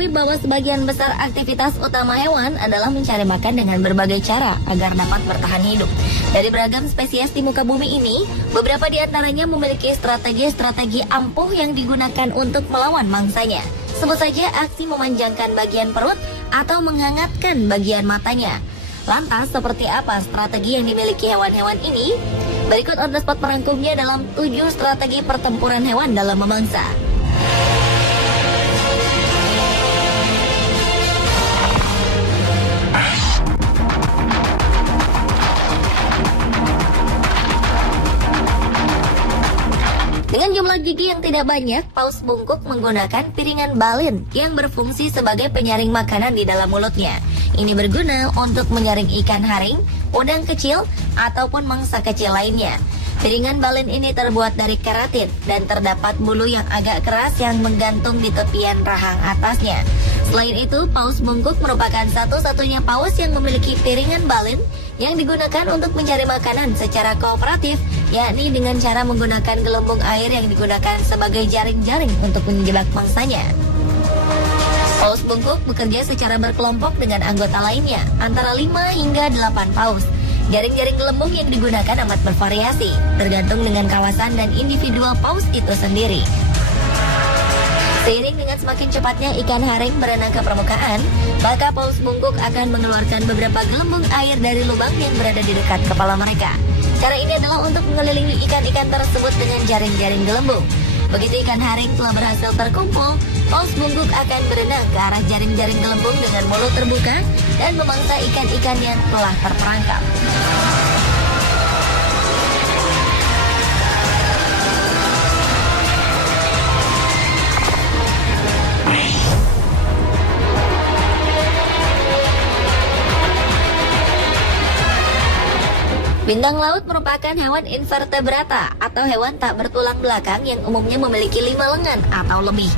diketahui bahwa sebagian besar aktivitas utama hewan adalah mencari makan dengan berbagai cara agar dapat bertahan hidup. Dari beragam spesies di muka bumi ini, beberapa di antaranya memiliki strategi-strategi ampuh yang digunakan untuk melawan mangsanya. Sebut saja aksi memanjangkan bagian perut atau menghangatkan bagian matanya. Lantas, seperti apa strategi yang dimiliki hewan-hewan ini? Berikut on the spot merangkumnya dalam 7 strategi pertempuran hewan dalam memangsa. Dengan jumlah gigi yang tidak banyak, paus bungkuk menggunakan piringan balin yang berfungsi sebagai penyaring makanan di dalam mulutnya. Ini berguna untuk menyaring ikan haring, udang kecil, ataupun mangsa kecil lainnya. Piringan balin ini terbuat dari keratin dan terdapat bulu yang agak keras yang menggantung di tepian rahang atasnya. Selain itu, paus bungkuk merupakan satu-satunya paus yang memiliki piringan balin yang digunakan untuk mencari makanan secara kooperatif, yakni dengan cara menggunakan gelembung air yang digunakan sebagai jaring-jaring untuk menjebak mangsanya. Paus bungkuk bekerja secara berkelompok dengan anggota lainnya, antara 5 hingga 8 paus. Jaring-jaring gelembung yang digunakan amat bervariasi, tergantung dengan kawasan dan individual paus itu sendiri. Seiring dengan semakin cepatnya ikan haring berenang ke permukaan, maka paus bungkuk akan mengeluarkan beberapa gelembung air dari lubang yang berada di dekat kepala mereka. Cara ini adalah untuk mengelilingi ikan-ikan tersebut dengan jaring-jaring gelembung. Begitu ikan haring telah berhasil terkumpul, paus bungkuk akan berenang ke arah jaring-jaring gelembung dengan mulut terbuka dan memangsa ikan-ikan yang telah terperangkap. Bintang laut merupakan hewan invertebrata atau hewan tak bertulang belakang yang umumnya memiliki 5 lengan atau lebih.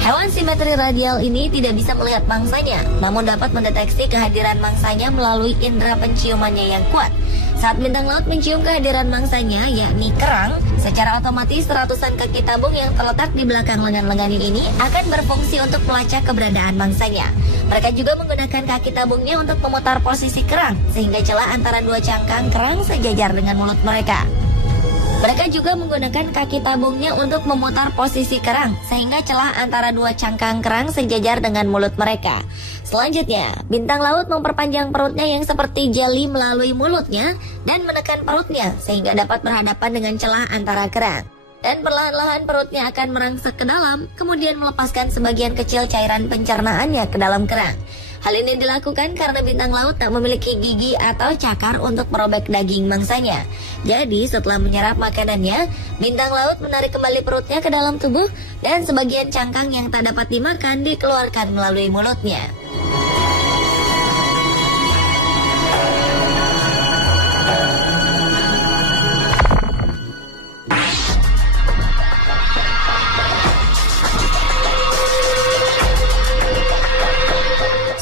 Hewan simetri radial ini tidak bisa melihat mangsanya, namun dapat mendeteksi kehadiran mangsanya melalui indera penciumannya yang kuat. Saat bintang laut mencium kehadiran mangsanya, yakni kerang, secara otomatis ratusan kaki tabung yang terletak di belakang lengan-lengan ini akan berfungsi untuk melacak keberadaan mangsanya. Mereka juga menggunakan kaki tabungnya untuk memutar posisi kerang, sehingga celah antara 2 cangkang kerang sejajar dengan mulut mereka. Mereka juga menggunakan kaki tabungnya untuk memutar posisi kerang, sehingga celah antara 2 cangkang kerang sejajar dengan mulut mereka. Selanjutnya, bintang laut memperpanjang perutnya yang seperti jeli melalui mulutnya dan menekan perutnya, sehingga dapat berhadapan dengan celah antara kerang. Dan perlahan-lahan perutnya akan merangsek ke dalam, kemudian melepaskan sebagian kecil cairan pencernaannya ke dalam kerang. Hal ini dilakukan karena bintang laut tak memiliki gigi atau cakar untuk merobek daging mangsanya. Jadi setelah menyerap makanannya, bintang laut menarik kembali perutnya ke dalam tubuh dan sebagian cangkang yang tak dapat dimakan dikeluarkan melalui mulutnya.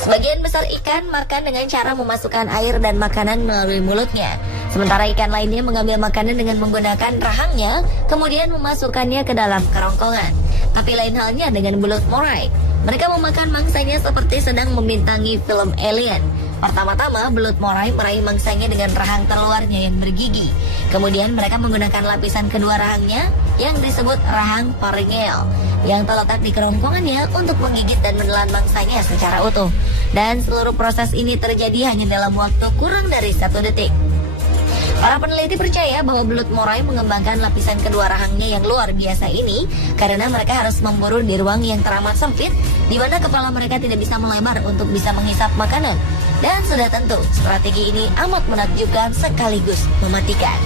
Sebagian besar ikan makan dengan cara memasukkan air dan makanan melalui mulutnya. Sementara ikan lainnya mengambil makanan dengan menggunakan rahangnya, kemudian memasukkannya ke dalam kerongkongan. Tapi lain halnya dengan belut moray. Mereka memakan mangsanya seperti sedang membintangi film Alien. Pertama-tama, belut moray meraih mangsanya dengan rahang terluarnya yang bergigi. Kemudian mereka menggunakan lapisan kedua rahangnya yang disebut rahang pharyngeal yang terletak di kerongkongannya untuk menggigit dan menelan mangsanya secara utuh. Dan seluruh proses ini terjadi hanya dalam waktu kurang dari 1 detik. Para peneliti percaya bahwa belut moray mengembangkan lapisan kedua rahangnya yang luar biasa ini karena mereka harus memburu di ruang yang teramat sempit, di mana kepala mereka tidak bisa melebar untuk bisa menghisap makanan. Dan sudah tentu, strategi ini amat menakjubkan sekaligus mematikan.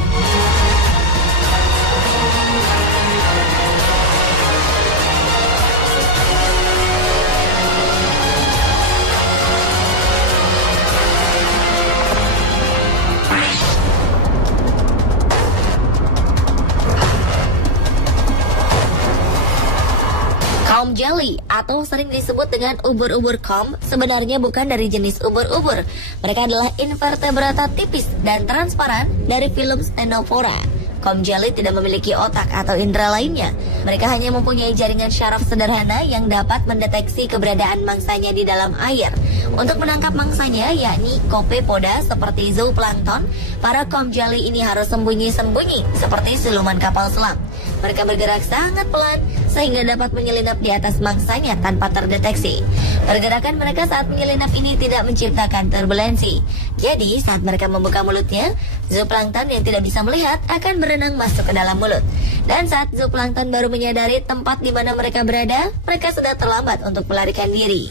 Comb jelly atau sering disebut dengan ubur-ubur comb sebenarnya bukan dari jenis ubur-ubur. Mereka adalah invertebrata tipis dan transparan dari filum Stenophora. Comb jelly tidak memiliki otak atau indera lainnya. Mereka hanya mempunyai jaringan syaraf sederhana yang dapat mendeteksi keberadaan mangsanya di dalam air. Untuk menangkap mangsanya, yakni copepoda seperti zooplankton, para comb jelly ini harus sembunyi-sembunyi seperti siluman kapal selam. Mereka bergerak sangat pelan sehingga dapat menyelinap di atas mangsanya tanpa terdeteksi. Pergerakan mereka saat menyelinap ini tidak menciptakan turbulensi. Jadi saat mereka membuka mulutnya, zooplankton yang tidak bisa melihat akan berenang masuk ke dalam mulut. Dan saat zooplankton baru menyadari tempat di mana mereka berada, mereka sudah terlambat untuk melarikan diri.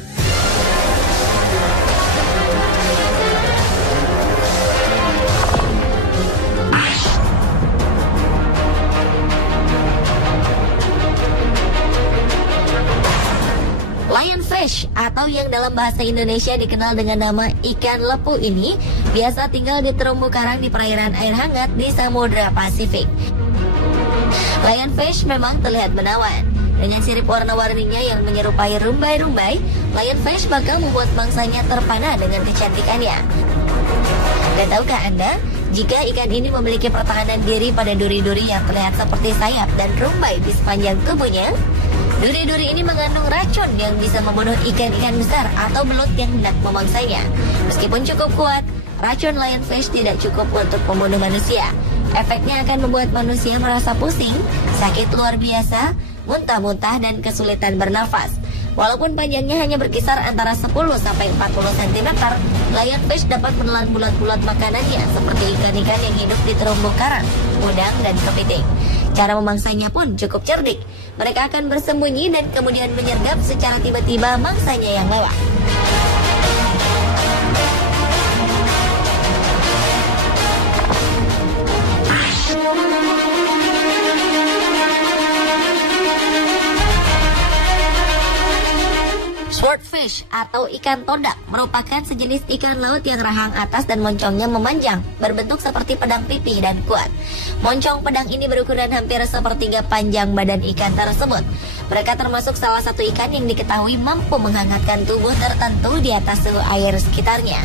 Lionfish atau yang dalam bahasa Indonesia dikenal dengan nama ikan lepu ini biasa tinggal di terumbu karang di perairan air hangat di Samudra Pasifik. Lionfish memang terlihat menawan. Dengan sirip warna-warninya yang menyerupai rumbai-rumbai, lionfish bakal membuat mangsanya terpana dengan kecantikannya. Dan tahukah Anda, jika ikan ini memiliki pertahanan diri pada duri-duri yang terlihat seperti sayap dan rumbai di sepanjang tubuhnya, duri-duri ini mengandung racun yang bisa membunuh ikan-ikan besar atau belut yang hendak memangsanya. Meskipun cukup kuat, racun lionfish tidak cukup untuk membunuh manusia. Efeknya akan membuat manusia merasa pusing, sakit luar biasa, muntah-muntah, dan kesulitan bernafas. Walaupun panjangnya hanya berkisar antara 10-40 cm, lionfish dapat menelan bulat-bulat makanannya seperti ikan-ikan yang hidup di terumbu karang, udang, dan kepiting. Cara memangsanya pun cukup cerdik. Mereka akan bersembunyi dan kemudian menyergap secara tiba-tiba mangsanya yang lewat. Swordfish atau ikan todak merupakan sejenis ikan laut yang rahang atas dan moncongnya memanjang, berbentuk seperti pedang pipih dan kuat. Moncong pedang ini berukuran hampir sepertiga panjang badan ikan tersebut. Mereka termasuk salah satu ikan yang diketahui mampu menghangatkan tubuh tertentu di atas suhu air sekitarnya.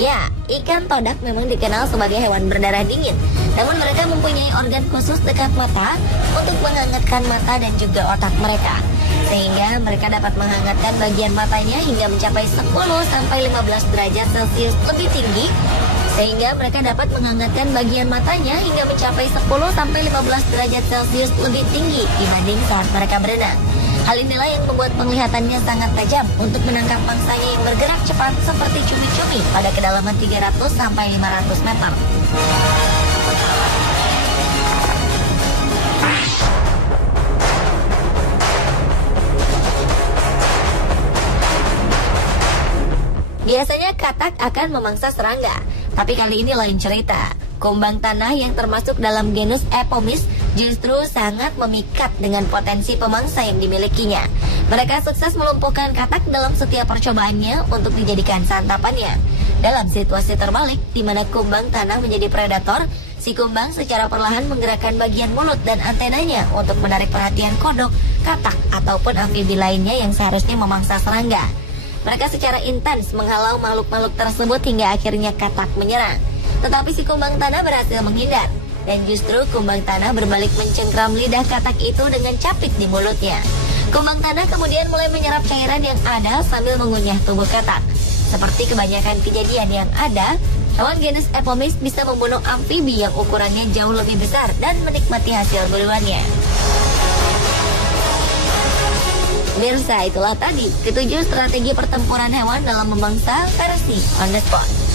Ya, ikan todak memang dikenal sebagai hewan berdarah dingin, namun mereka mempunyai organ khusus dekat mata untuk menghangatkan mata dan juga otak mereka. Sehingga mereka dapat menghangatkan bagian matanya hingga mencapai 10-15 derajat Celcius lebih tinggi. Sehingga mereka dapat menghangatkan bagian matanya hingga mencapai 10-15 derajat Celcius lebih tinggi dibanding saat mereka berenang. Hal inilah yang membuat penglihatannya sangat tajam untuk menangkap mangsanya yang bergerak cepat seperti cumi-cumi pada kedalaman 300-500 meter. Biasanya katak akan memangsa serangga, tapi kali ini lain cerita. Kumbang tanah yang termasuk dalam genus Epomis justru sangat memikat dengan potensi pemangsa yang dimilikinya. Mereka sukses melumpuhkan katak dalam setiap percobaannya untuk dijadikan santapannya. Dalam situasi terbalik, di mana kumbang tanah menjadi predator, si kumbang secara perlahan menggerakkan bagian mulut dan antenanya untuk menarik perhatian kodok, katak, ataupun amfibi lainnya yang seharusnya memangsa serangga. Mereka secara intens menghalau makhluk-makhluk tersebut hingga akhirnya katak menyerang. Tetapi si kumbang tanah berhasil menghindar. Dan justru kumbang tanah berbalik mencengkram lidah katak itu dengan capit di mulutnya. Kumbang tanah kemudian mulai menyerap cairan yang ada sambil mengunyah tubuh katak. Seperti kebanyakan kejadian yang ada, hewan genus Epomis bisa membunuh amfibi yang ukurannya jauh lebih besar dan menikmati hasil buruannya. Mirsa, itulah tadi 7 strategi pertempuran hewan dalam memangsa versi on the spot.